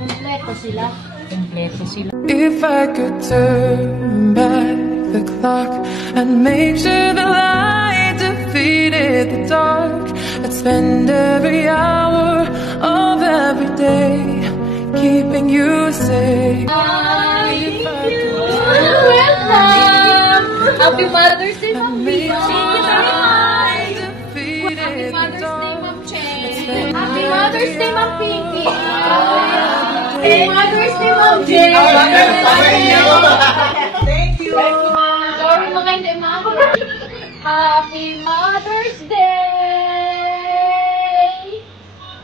Kompleto sila. Kompleto sila. If I could turn back the clock and make sure the light defeated the dark, I'd spend every hour of every day keeping you safe. Welcome! Happy Mother's Day, Ma'am Pia! Happy Mother's Day, Ma'am Chen! Happy Mother's Day, Ma'am Pinky! Happy Mother's Day, Ma'am Jen! Thank you! Sorry mga hindi, Ma'am. Happy Mother's Day!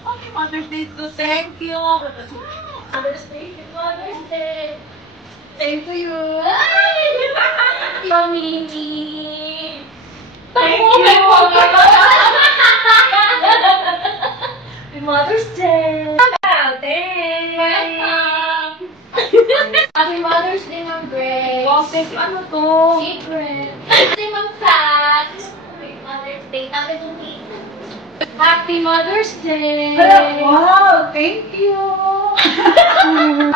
Happy Mother's Day to thank you! Mother's Day, Mother's Day! Thank you! Mami! Thank you! Happy Mother's Day! Thanks! Welcome! Happy Mother's Day, Ma'am Grace! Wow, thank you. Ano to? Secret! Happy Ma'am Pat! Happy Mother's Day! Happy Mother's Day! Wow, thank you!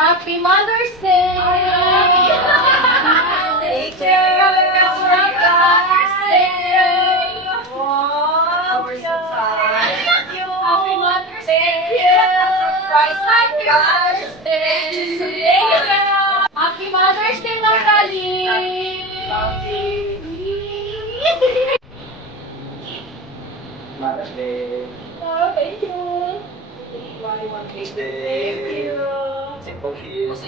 Happy Mother's Day! Thank you! Wow, we're so sad. Thank you! Happy Mother's Thank Day! you! Surprise, Happy Mother's Day! Thank you! Happy Mother's Day, Ma'am Kali! Mother's Day. Oh, thank you! Mother's Day. Thank you! Simple kiss.